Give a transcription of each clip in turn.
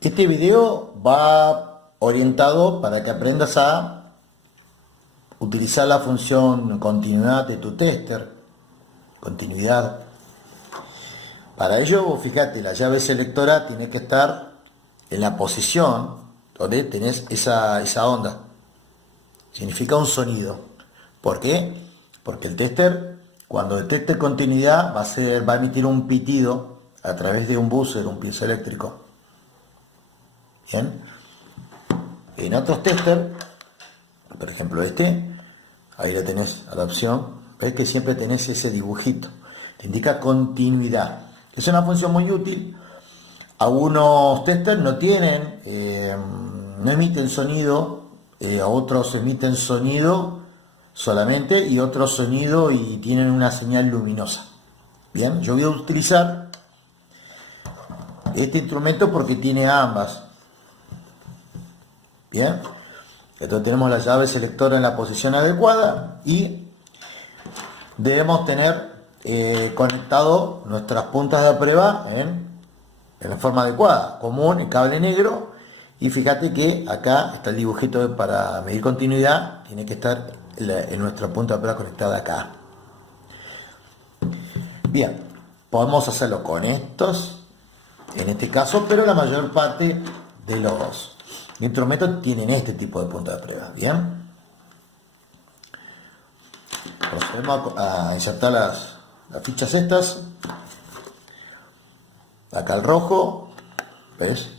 Este video va orientado para que aprendas a utilizar la función continuidad de tu tester. Continuidad. Para ello, fíjate, la llave selectora tiene que estar en la posición donde tenés esa onda. Significa un sonido. ¿Por qué? Porque el tester, cuando detecte continuidad, va a emitir un pitido a través de un buzzer, un piezoeléctrico. Bien. En otros tester, por ejemplo ahí le tenés a la opción, ves que siempre tenés ese dibujito, te indica continuidad. Es una función muy útil. Algunos testers no tienen, no emiten sonido, otros emiten sonido solamente y otro sonido y tienen una señal luminosa. Bien, yo voy a utilizar este instrumento porque tiene ambas. Bien, entonces tenemos la llave selectora en la posición adecuada y debemos tener conectado nuestras puntas de prueba en la forma adecuada, común, el cable negro, y fíjate que acá está el dibujito para medir continuidad, tiene que estar en nuestra punta de prueba conectada acá. Bien, podemos hacerlo con estos, en este caso, pero la mayor parte de los instrumentos tienen este tipo de punta de prueba. Bien, procedemos a insertar las fichas estas. Acá el rojo, ¿ves?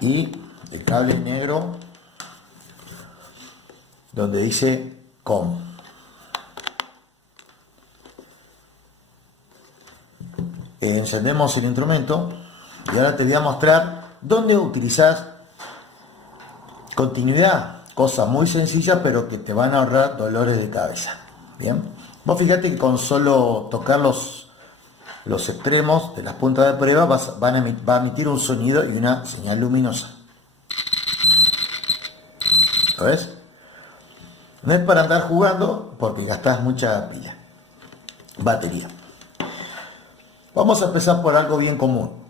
Y el cable negro donde dice COM. Encendemos el instrumento y ahora te voy a mostrar dónde utilizas continuidad. Cosa muy sencilla, pero que te van a ahorrar dolores de cabeza. Bien, vos fíjate que con solo tocar los extremos de las puntas de prueba va a emitir un sonido y una señal luminosa. ¿Lo ves? No es para andar jugando porque gastás mucha pila, batería. Vamos a empezar por algo bien común.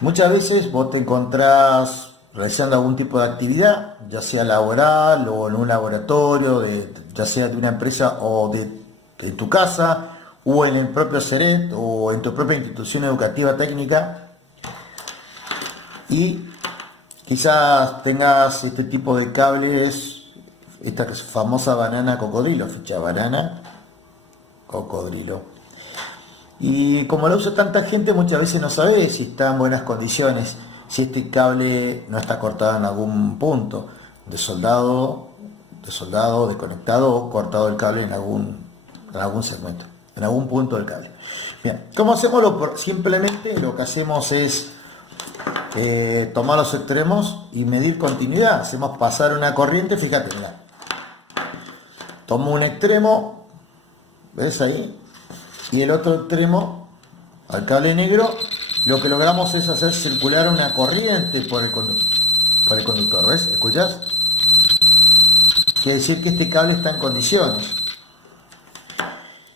Muchas veces vos te encontrás realizando algún tipo de actividad, ya sea laboral o en un laboratorio, ya sea de una empresa o de tu casa, o en el propio CERET o en tu propia institución educativa técnica, y quizás tengas este tipo de cables, esta famosa banana cocodrilo, ficha banana cocodrilo. Y como lo usa tanta gente, muchas veces no sabe si está en buenas condiciones, si este cable no está cortado en algún punto, de soldado, de conectado o cortado el cable en algún segmento, en algún punto del cable. Bien, ¿cómo hacemos? Simplemente lo que hacemos es tomar los extremos y medir continuidad. Hacemos pasar una corriente, fíjate, mira. Tomo un extremo, ¿ves ahí? Y el otro extremo al cable negro, lo que logramos es hacer circular una corriente por el conductor, ¿ves? ¿Escuchás? Quiere decir que este cable está en condiciones.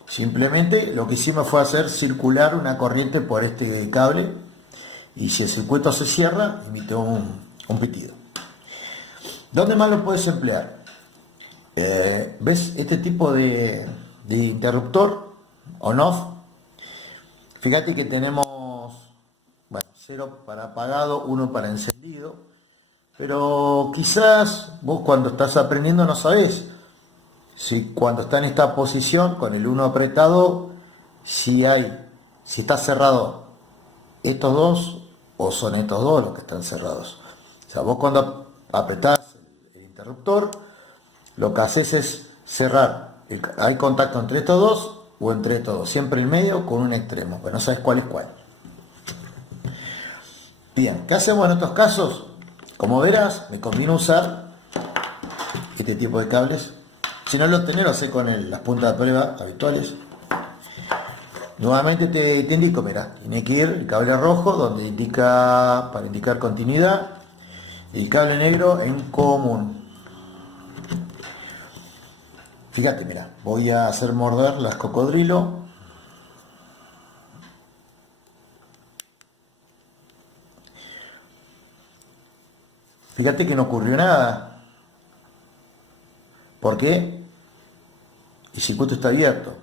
Simplemente lo que hicimos fue hacer circular una corriente por este cable, y si el circuito se cierra, emite un pitido. ¿Dónde más lo puedes emplear? ¿Ves este tipo de interruptor on-off? Fíjate que tenemos, bueno, 0 para apagado, 1 para encendido, pero quizás vos cuando estás aprendiendo no sabés si cuando está en esta posición con el 1 apretado, si está cerrado estos dos o son estos dos los que están cerrados. O sea, vos cuando apretás el interruptor, lo que haces es cerrar. Hay contacto entre estos dos o entre estos dos, siempre en medio con un extremo, pero no sabes cuál es cuál. Bien, ¿qué hacemos en estos casos? Como verás, me conviene usar este tipo de cables. Si no lo tenés, lo sé con las puntas de prueba habituales. Nuevamente te indico, mira, tiene que ir el cable rojo donde para indicar continuidad, y el cable negro en común. Fíjate, mira, voy a hacer morder las cocodrilo. Fíjate que no ocurrió nada. ¿Por qué? El circuito está abierto.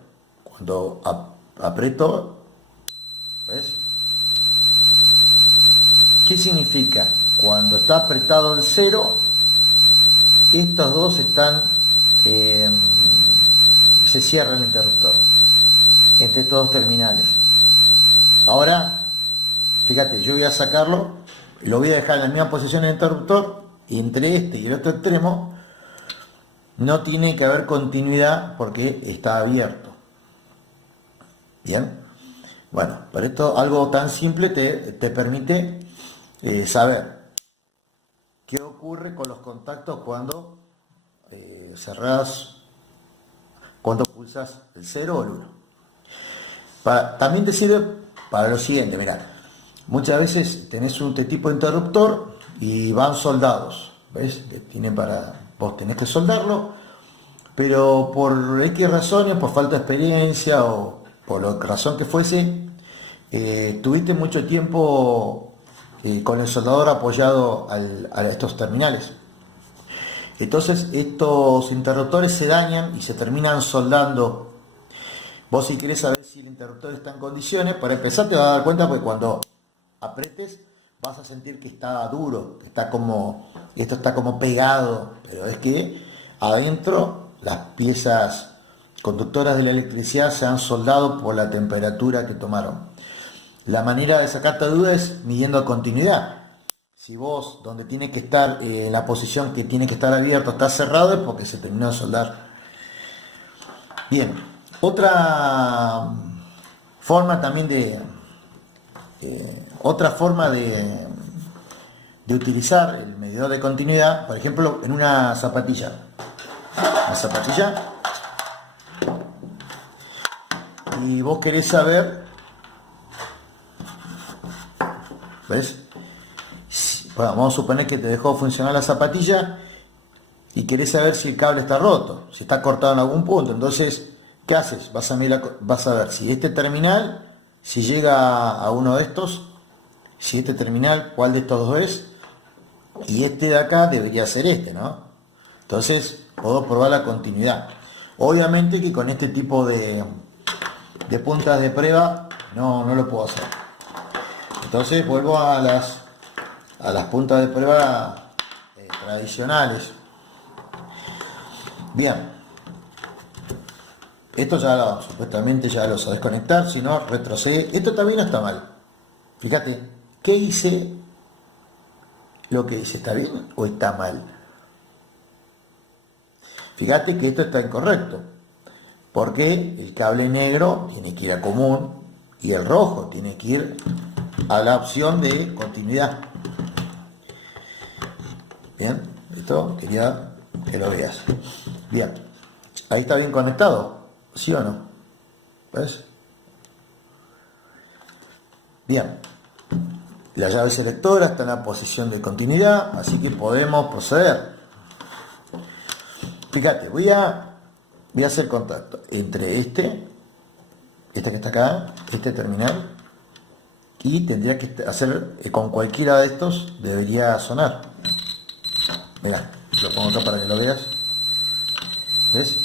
Cuando aprieto, ¿ves? ¿Qué significa? Cuando está apretado el 0, estos dos están, se cierra el interruptor entre estos dos terminales. Ahora, fíjate, yo voy a sacarlo, lo voy a dejar en la misma posición del interruptor, y entre este y el otro extremo no tiene que haber continuidad porque está abierto. Bien, bueno, pero esto, algo tan simple te permite saber qué ocurre con los contactos cuando cerrás, cuando pulsas el 0 o el 1. También te sirve para lo siguiente, mirá, muchas veces tenés este tipo de interruptor y van soldados, ¿ves? Vos tenés que soldarlo, pero por X razones, por falta de experiencia o por la razón que fuese, tuviste mucho tiempo con el soldador apoyado a estos terminales. Entonces estos interruptores se dañan y se terminan soldando. Vos, si querés saber si el interruptor está en condiciones, para empezar te vas a dar cuenta, porque cuando apretes vas a sentir que está duro, que esto está como pegado, pero es que adentro las piezas conductoras de la electricidad se han soldado por la temperatura que tomaron. La manera de sacarte duda es midiendo continuidad. Si vos, donde tiene que estar, en la posición que tiene que estar abierto, está cerrado, es porque se terminó de soldar. Bien, otra forma también de utilizar el medidor de continuidad, por ejemplo, en una zapatilla. Una zapatilla. Y vos querés saber, ¿ves? Bueno, vamos a suponer que te dejó funcionar la zapatilla y querés saber si el cable está roto, si está cortado en algún punto. Entonces, ¿qué haces? Vas a ver si este terminal, si llega a uno de estos, si este terminal, cuál de estos dos es, y este de acá debería ser este, ¿no? Entonces, puedo probar la continuidad. Obviamente que con este tipo de puntas de prueba no lo puedo hacer. Entonces vuelvo a las puntas de prueba tradicionales. Bien, esto supuestamente ya lo sabes conectar, si no retrocede. Esto también no está mal. Fíjate, ¿qué hice? Lo que dice, ¿está bien o está mal? Fíjate que esto está incorrecto, porque el cable negro tiene que ir a común y el rojo tiene que ir a la opción de continuidad. Bien, esto quería que lo veas. Bien, ahí está bien conectado, ¿sí o no? ¿Ves? Bien, la llave selectora está en la posición de continuidad, así que podemos proceder. Fíjate, voy a hacer contacto entre este que está acá, este terminal, y tendría que hacer con cualquiera de estos, debería sonar. Mirá, lo pongo acá para que lo veas. ¿Ves?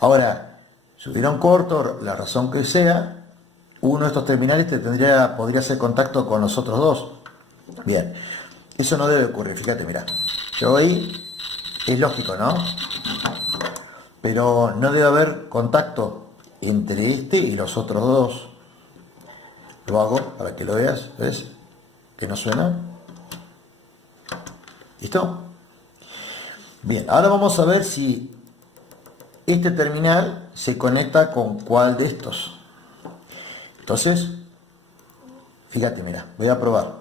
Ahora, si hubiera un corto, la razón que sea, uno de estos terminales podría hacer contacto con los otros dos. Bien, eso no debe ocurrir, fíjate, mirá. Yo ahí, es lógico, ¿no? Pero no debe haber contacto entre este y los otros dos. Lo hago para que lo veas, ¿ves? Que no suena. ¿Listo? Bien, ahora vamos a ver si este terminal se conecta con cuál de estos. Entonces, fíjate, mira, voy a probar.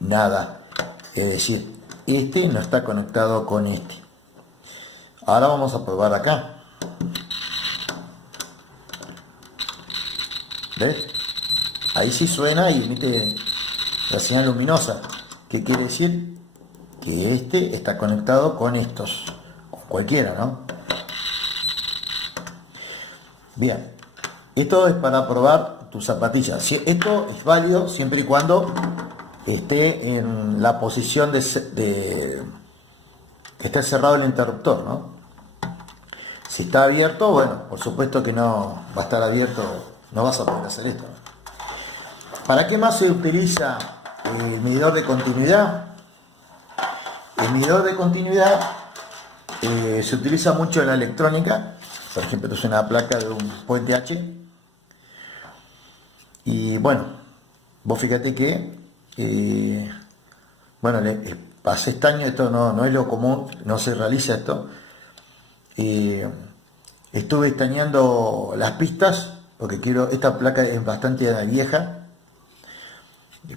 Nada. Es decir, este no está conectado con este. Ahora vamos a probar acá. ¿Ves? Ahí sí suena y emite la señal luminosa. ¿Qué quiere decir? Que este está conectado con estos. Con cualquiera, ¿no? Bien. Esto es para probar tu zapatilla. Esto es válido siempre y cuando esté en la posición que esté cerrado el interruptor, ¿no? Si está abierto, bueno, por supuesto que no va a estar abierto, no vas a poder hacer esto. ¿Para qué más se utiliza el medidor de continuidad? El medidor de continuidad se utiliza mucho en la electrónica. Por ejemplo, esto es una placa de un puente H. Y bueno, vos fíjate que, bueno, hace este año esto no es lo común, no se realiza esto. Estuve estañando las pistas, porque esta placa es bastante vieja,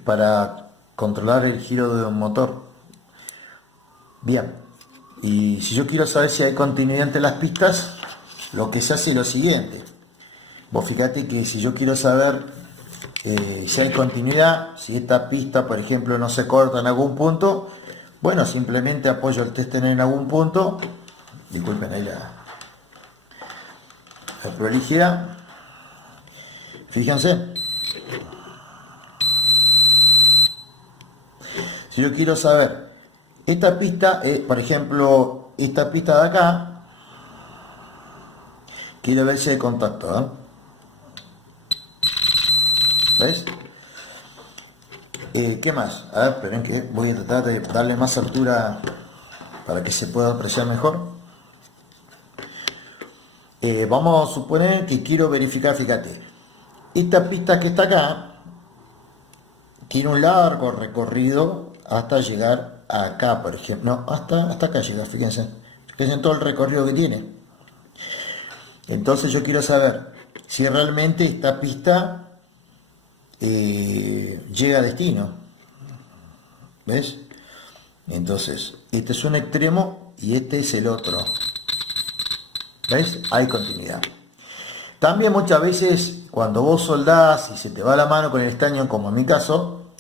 para controlar el giro de un motor. Bien, y si yo quiero saber si hay continuidad entre las pistas, lo que se hace es lo siguiente. Vos fíjate que si yo quiero saber si hay continuidad, si esta pista, por ejemplo, no se corta en algún punto, bueno, simplemente apoyo el tester en algún punto. Disculpen ahí la prolijidad. Fíjense. Si yo quiero saber, esta pista, por ejemplo, esta pista de acá, quiero ver si hay contacto, ¿eh? ¿Ves? ¿Qué más? A ver, esperen que voy a tratar de darle más altura para que se pueda apreciar mejor. Vamos a suponer que quiero verificar, fíjate, esta pista que está acá tiene un largo recorrido hasta llegar acá, por ejemplo, no, hasta acá llega, fíjense en todo el recorrido que tiene. Entonces yo quiero saber si realmente esta pista llega a destino. ¿Ves? Entonces, este es un extremo y este es el otro. ¿Ves? Hay continuidad. También muchas veces cuando vos soldás y se te va la mano con el estaño, como en mi caso,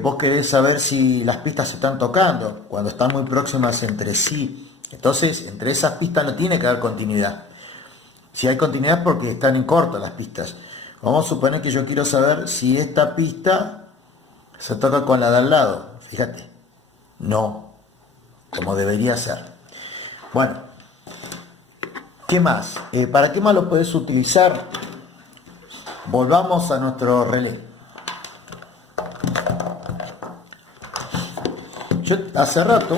vos querés saber si las pistas se están tocando, cuando están muy próximas entre sí. Entonces, entre esas pistas no tiene que haber continuidad. Si hay continuidad es porque están en corto las pistas. Vamos a suponer que yo quiero saber si esta pista se toca con la de al lado. Fíjate, no, como debería ser. Bueno, ¿qué más? ¿Para qué más lo puedes utilizar? Volvamos a nuestro relé. Yo hace rato,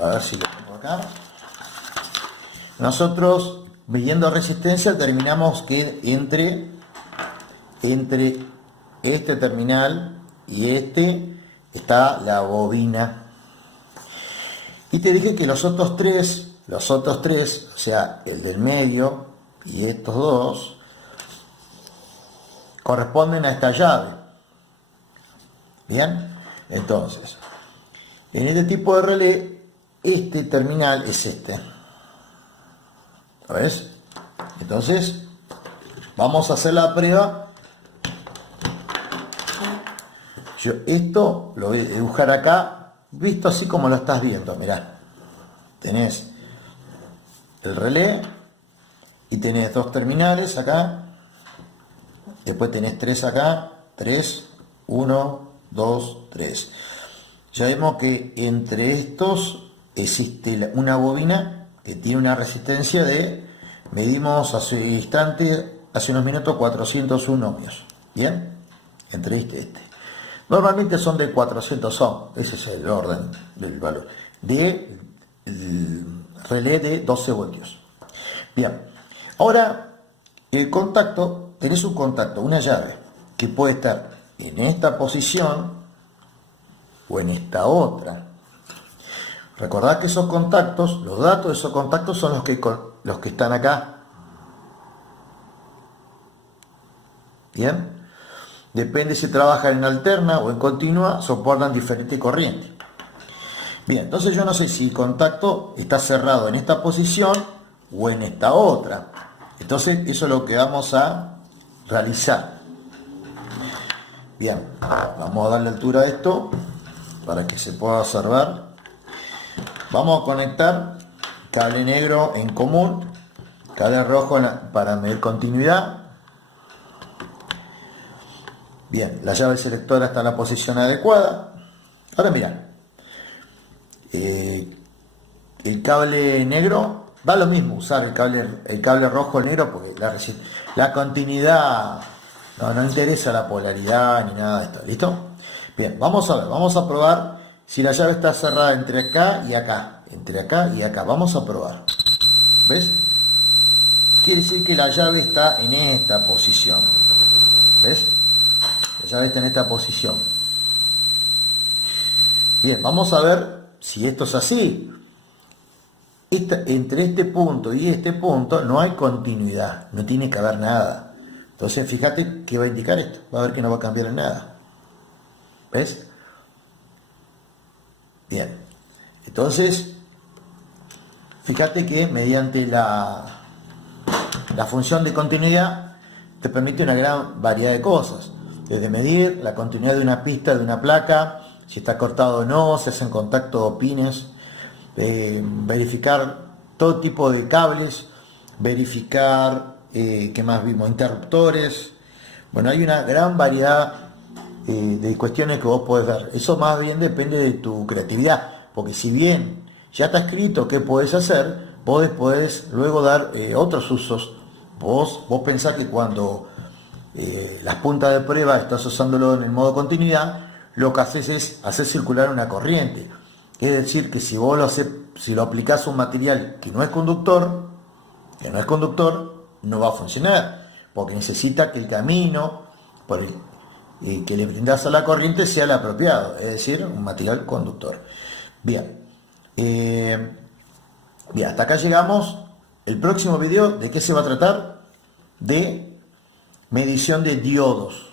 a ver si lo pongo acá, nosotros midiendo resistencia terminamos que entre este terminal y este está la bobina. Y te dije que los otros tres, o sea, el del medio y estos dos, corresponden a esta llave. Bien, entonces, en este tipo de relé, este terminal es este. ¿Lo ves? Entonces, vamos a hacer la prueba. Yo esto lo voy a dibujar acá, visto así como lo estás viendo. Mirá, tenés el relé y tenés dos terminales acá, después tenés tres acá, 3, 1, 2, 3. Ya vemos que entre estos existe una bobina que tiene una resistencia de, medimos hace instante, hace unos minutos, 401 ohmios. Bien, entre este. Normalmente son de 400 ohms, ese es el orden del valor, de relé de 12 voltios. Bien, ahora el contacto, tenés un contacto, una llave, que puede estar en esta posición o en esta otra. Recordad que esos contactos, los datos de esos contactos son los que están acá. Bien. Depende si trabajan en alterna o en continua, soportan diferente corriente. Bien, entonces yo no sé si el contacto está cerrado en esta posición o en esta otra. Entonces eso es lo que vamos a realizar. Bien, vamos a darle altura a esto para que se pueda observar. Vamos a conectar cable negro en común, cable rojo para medir continuidad. Bien, la llave selectora está en la posición adecuada. Ahora mira, el cable negro, da lo mismo usar el cable rojo o el negro porque la continuidad no interesa la polaridad ni nada de esto. ¿Listo? Bien, vamos a ver, vamos a probar si la llave está cerrada entre acá y acá. Entre acá y acá. Vamos a probar. ¿Ves? Quiere decir que la llave está en esta posición. ¿Ves? La llave está en esta posición. Bien, vamos a ver si esto es así. Entre este punto y este punto no hay continuidad, no tiene que haber nada. Entonces fíjate que va a indicar esto, va a ver que no va a cambiar en nada. ¿Ves? Bien. Entonces, fíjate que mediante la función de continuidad te permite una gran variedad de cosas. Desde medir la continuidad de una pista, de una placa, si está cortado o no, si hacen contacto pines, verificar todo tipo de cables, verificar, ¿qué más vimos? Interruptores. Bueno, hay una gran variedad de cuestiones que vos podés ver. Eso más bien depende de tu creatividad, porque si bien ya está escrito qué podés hacer, vos podés luego dar otros usos. Vos pensás que cuando las puntas de prueba estás usándolo en el modo continuidad, lo que haces es hacer circular una corriente. Es decir, que si vos si lo aplicás a un material que no es conductor, no va a funcionar, porque necesita que el camino por el que le brindás a la corriente sea el apropiado, es decir, un material conductor. Bien, bien, hasta acá llegamos. El próximo video, ¿de qué se va a tratar? De medición de diodos.